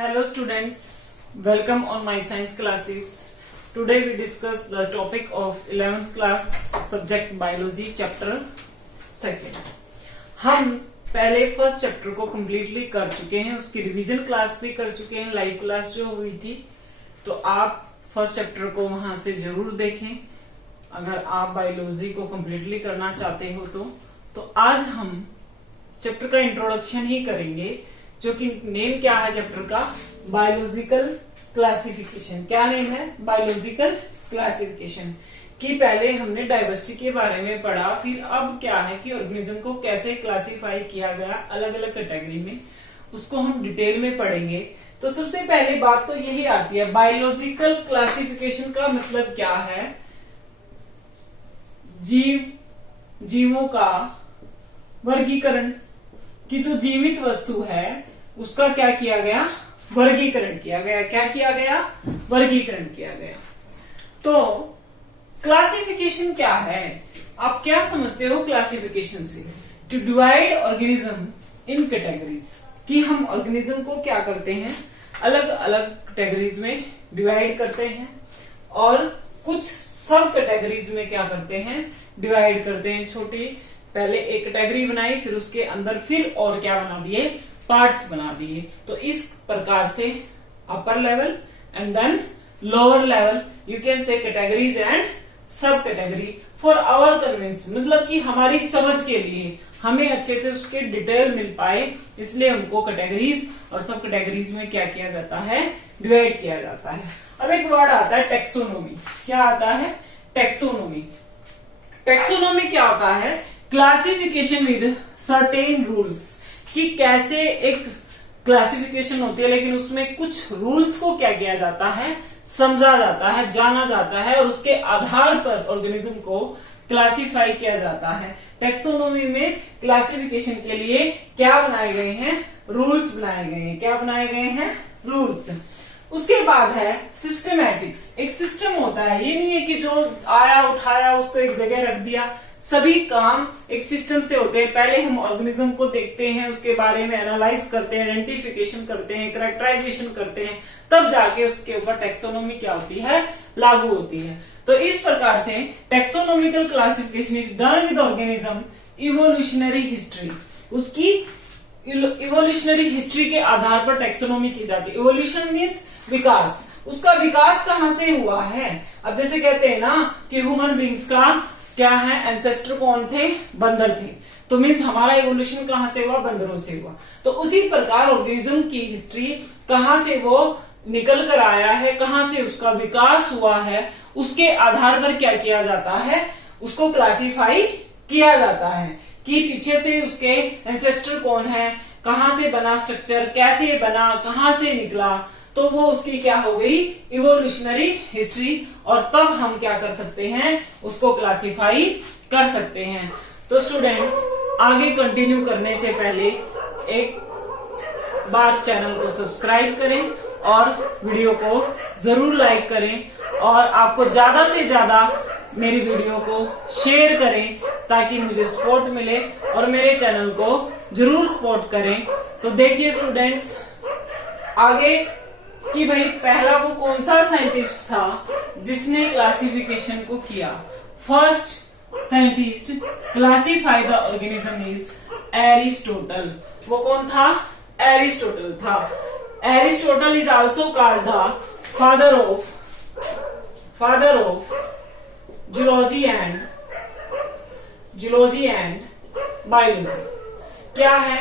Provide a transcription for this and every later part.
Hello students, welcome on my science classes. Today we discuss the topic of 11th class subject biology chapter 2. हम पहले first chapter को completely कर चुके हैं, उसकी रिवीजन क्लास भी कर चुके हैं, लाइव क्लास जो हुई थी। तो आप फर्स्ट चैप्टर को वहां से जरूर देखें अगर आप बायोलॉजी को कम्प्लीटली करना चाहते हो तो आज हम चैप्टर का इंट्रोडक्शन ही करेंगे, जो कि नेम क्या है चैप्टर का, बायोलॉजिकल क्लासिफिकेशन। क्या नेम है? Biological classification. कि पहले हमने डाइवर्सिटी के बारे में पढ़ा, फिर अब क्या है कि ऑर्गेनिज्म को कैसे क्लासिफाई किया गया अलग अलग कैटेगरी में, उसको हम डिटेल में पढ़ेंगे। तो सबसे पहले बात तो यही आती है, बायोलॉजिकल क्लासिफिकेशन का मतलब क्या है? जीवों का वर्गीकरण, कि जो जीवित वस्तु है उसका क्या किया गया? वर्गीकरण किया गया। क्या किया गया? वर्गीकरण किया गया। तो क्लासिफिकेशन क्या है? आप क्या समझते हो क्लासिफिकेशन से? To divide organism in categories, कि हम ऑर्गेनिज्म को क्या करते हैं, अलग अलग कैटेगरीज में डिवाइड करते हैं और कुछ सब कैटेगरीज में क्या करते हैं, डिवाइड करते हैं। छोटी पहले एक कैटेगरी बनाई, फिर उसके अंदर फिर और क्या बना दिए, पार्ट्स बना दिए। तो इस प्रकार से upper level and then lower level, you can say categories and sub category for our convenience, मतलब कि हमारी समझ के लिए हमें अच्छे से उसके डिटेल मिल पाए, इसलिए उनको कैटेगरीज और सब कैटेगरीज में क्या किया जाता है, डिवाइड किया जाता है। अब एक वर्ड आता है टेक्सोनोमी। क्या आता है? टेक्सोनोमी। टेक्सोनोमी क्या होता है? क्लासिफिकेशन विद सर्टेन रूल्स, कि कैसे एक क्लासिफिकेशन होती है लेकिन उसमें कुछ रूल्स को क्या किया जाता है, समझा जाता है, जाना जाता है और उसके आधार पर ऑर्गेनिज्म को क्लासिफाई किया जाता है। टेक्सोनोमी में क्लासिफिकेशन के लिए क्या बनाए गए हैं? रूल्स बनाए गए हैं। क्या बनाए गए हैं? रूल्स। उसके बाद है सिस्टमैटिक्स। एक सिस्टम होता है, ये नहीं है कि जो आया उठाया उसको एक जगह रख दिया। सभी काम एक सिस्टम से होते हैं। पहले हम ऑर्गेनिज्म को देखते हैं, उसके बारे में एनालाइज करते हैं, आइडेंटिफिकेशन करते हैं, कैरेक्टराइजेशन करते हैं, तब जाके उसके ऊपर टेक्सोनोमी क्या होती है, लागू होती है। तो इस प्रकार से taxonomical classification is done with organism evolutionary history. उसकी इवोल्यूशनरी हिस्ट्री के आधार पर टेक्सोनोमी की जाती है। इवोल्यूशन मीन्स विकास। उसका विकास कहां से हुआ है? अब जैसे कहते हैं ना कि ह्यूमन बींग्स का क्या है, एंसेस्टर कौन थे? बंदर थे। तो मीन्स हमारा इवोल्यूशन कहां से हुआ? बंदरों से हुआ। तो उसी प्रकार ऑर्गेनिज्म की हिस्ट्री कहां से वो निकल कर आया है, कहां से उसका विकास हुआ है, उसके आधार पर क्या किया जाता है, उसको क्लासिफाई किया जाता है कि पीछे से उसके एंसेस्टर कौन है, कहां से बना स्ट्रक्चर, कैसे बना, कहां से निकला। तो वो उसकी क्या हो गई, इवोल्यूशनरी हिस्ट्री। और तब हम क्या कर सकते हैं, उसको क्लासिफाई कर सकते हैं। तो स्टूडेंट्स, आगे कंटिन्यू करने से पहले एक बार चैनल को सब्सक्राइब करें और वीडियो को जरूर लाइक करें और आपको ज्यादा से ज्यादा मेरी वीडियो को शेयर करें ताकि मुझे सपोर्ट मिले और मेरे चैनल को जरूर सपोर्ट करें। तो देखिए स्टूडेंट्स, आगे कि भाई पहला वो कौन सा साइंटिस्ट था जिसने क्लासिफिकेशन को किया। First scientist classify the organism is Aristotle. वो कौन था? एरिस्टोटल था। Aristotle is also called the father of zoology and biology. क्या है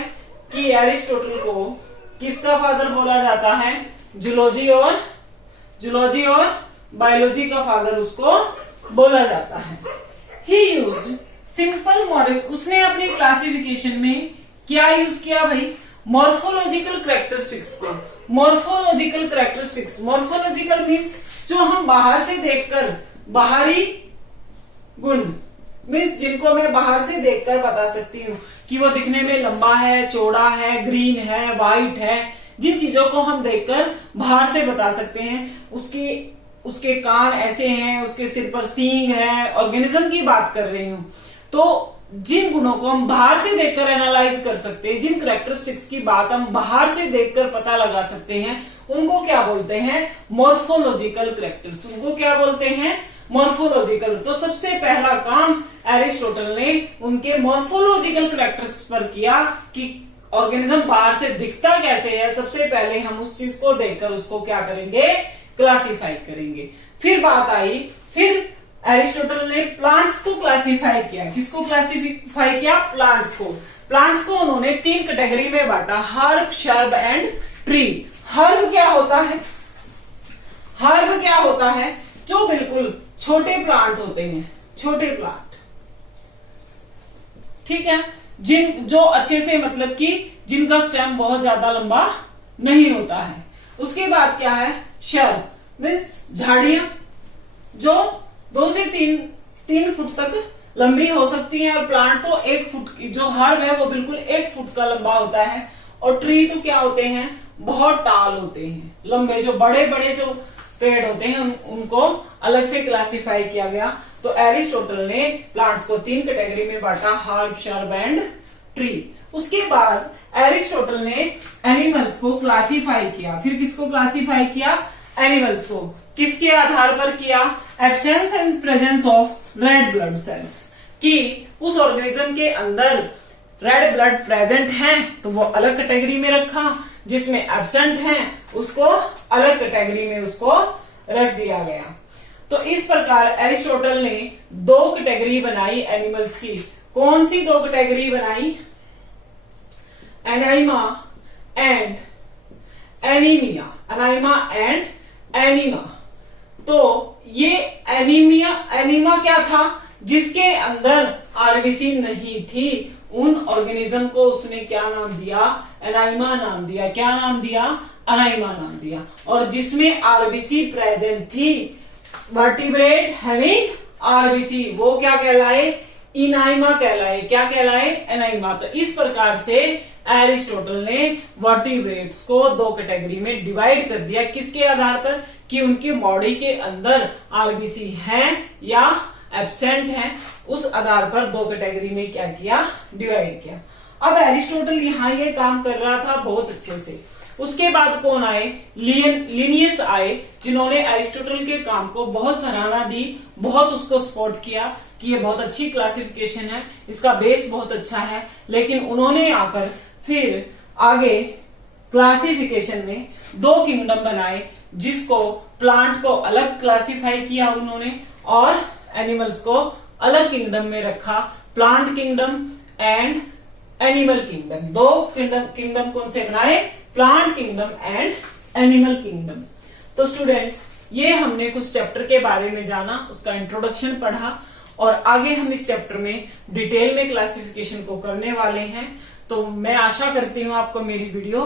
कि एरिस्टोटल को किसका फादर बोला जाता है? जूलॉजी और बायोलॉजी का फादर उसको बोला जाता है। ही यूज्ड सिंपल मॉडल। उसने अपनी क्लासिफिकेशन में क्या यूज किया भाई? मॉर्फोलॉजिकल कैरेक्टरिस्टिक्स को। मॉर्फोलॉजिकल मीन्स जो हम बाहर से देखकर, बाहरी गुण मीन्स जिनको मैं बाहर से देखकर बता सकती हूँ कि वो दिखने में लंबा है, चौड़ा है, ग्रीन है, व्हाइट है, जिन चीजों को हम देखकर बाहर से बता सकते हैं। उसके कान ऐसे हैं, उसके सिर पर सींग है, ऑर्गेनिज्म की बात कर रही हूँ। तो जिन गुणों को हम बाहर से देखकर एनालाइज कर सकते हैं, जिन कैरेक्टरिस्टिक्स की बात हम बाहर से देखकर पता लगा सकते हैं, उनको क्या बोलते हैं? Morphological characters. उनको क्या बोलते हैं? मॉर्फोलॉजिकल। तो सबसे पहला काम एरिस्टोटल ने उनके मॉर्फोलॉजिकल कैरेक्टर्स पर किया कि ऑर्गेनिज्म बाहर से दिखता कैसे है। सबसे पहले हम उस चीज को देखकर उसको क्या करेंगे? क्लासिफाई करेंगे। फिर बात आई, फिर एरिस्टोटल ने प्लांट्स को क्लासिफाई किया। किसको क्लासिफाई किया? प्लांट्स को। प्लांट्स को उन्होंने 3 कैटेगरी में बांटा, herb, shrub and tree. Herb क्या होता है? हर्ब क्या होता है? जो बिल्कुल छोटे प्लांट होते हैं, छोटे प्लांट, ठीक है, जो अच्छे से मतलब कि जिनका स्टेम बहुत ज्यादा लंबा नहीं होता है। उसके बाद क्या है? शर्ब मीन्स झाड़ियां जो 2 से 3 फुट तक लंबी हो सकती है, और प्लांट तो 1 फुट की, जो हर्ब है वो बिल्कुल 1 फुट का लंबा होता है। और ट्री तो क्या होते हैं? बहुत टाल होते हैं, लंबे, जो बड़े बड़े जो पेड़ होते हैं उनको अलग से क्लासिफाई किया गया। तो एरिस्टोटल ने प्लांट्स को 3 कैटेगरी में बांटा, हर्ब, शर्ब एंड ट्री। उसके बाद एरिस्टोटल ने एनिमल्स को क्लासिफाई किया। फिर किसको क्लासिफाई किया? एनिमल्स को। किसके आधार पर किया? Absence and presence of red blood cells, कि उस ऑर्गेनिज्म के अंदर रेड ब्लड प्रेजेंट है तो वो अलग कैटेगरी में रखा, जिसमें एब्सेंट है उसको अलग कैटेगरी में उसको रख दिया गया। तो इस प्रकार एरिस्टोटल ने 2 कैटेगरी बनाई एनिमल्स की। कौन सी 2 कैटेगरी बनाई? Enema and anemia. Enema and enema. तो ये एनीमा क्या था? जिसके अंदर आरबीसी नहीं थी, उन ऑर्गेनिज्म को उसने क्या नाम दिया? एनाइमा नाम दिया। क्या नाम दिया? एनाइमा नाम दिया। और जिसमें आरबीसी प्रेजेंट थी, वर्टिब्रेट हैविंग आरबीसी, वो क्या कहलाए? इनाइमा कहलाए। क्या कहलाए? एनाइमा। तो इस प्रकार से एरिस्टोटल ने वर्टिब्रेट्स को 2 कैटेगरी में डिवाइड कर दिया। किसके आधार पर? कि उनकी बॉडी के अंदर आरबीसी है या एब्सेंट है, उस आधार पर 2 कैटेगरी में क्या किया? डिवाइड किया। अब एरिस्टोटल यहाँ ये काम कर रहा था बहुत अच्छे से। उसके बाद कौन आए? लिनियस आए, जिन्होंने एरिस्टोटल के काम को बहुत सराहना दी, बहुत उसको सपोर्ट किया कि ये बहुत अच्छी क्लासिफिकेशन है, इसका बेस बहुत अच्छा है। लेकिन उन्होंने आकर फिर आगे क्लासिफिकेशन में 2 किंगडम बनाए, जिसको प्लांट को अलग क्लासिफाई किया उन्होंने और एनिमल्स को अलग किंगडम में रखा, plant kingdom and animal kingdom. 2 kingdom कौन से बनाए? Plant kingdom and animal kingdom. तो स्टूडेंट्स, ये हमने कुछ चैप्टर के बारे में जाना, उसका इंट्रोडक्शन पढ़ा, और आगे हम इस चैप्टर में डिटेल में क्लासिफिकेशन को करने वाले हैं। तो मैं आशा करती हूँ आपको मेरी वीडियो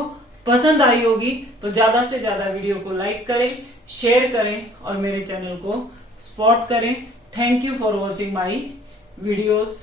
पसंद आई होगी। तो ज्यादा से ज्यादा वीडियो को लाइक करें, शेयर करें और मेरे चैनल को सपोर्ट करें। Thank you for watching my videos.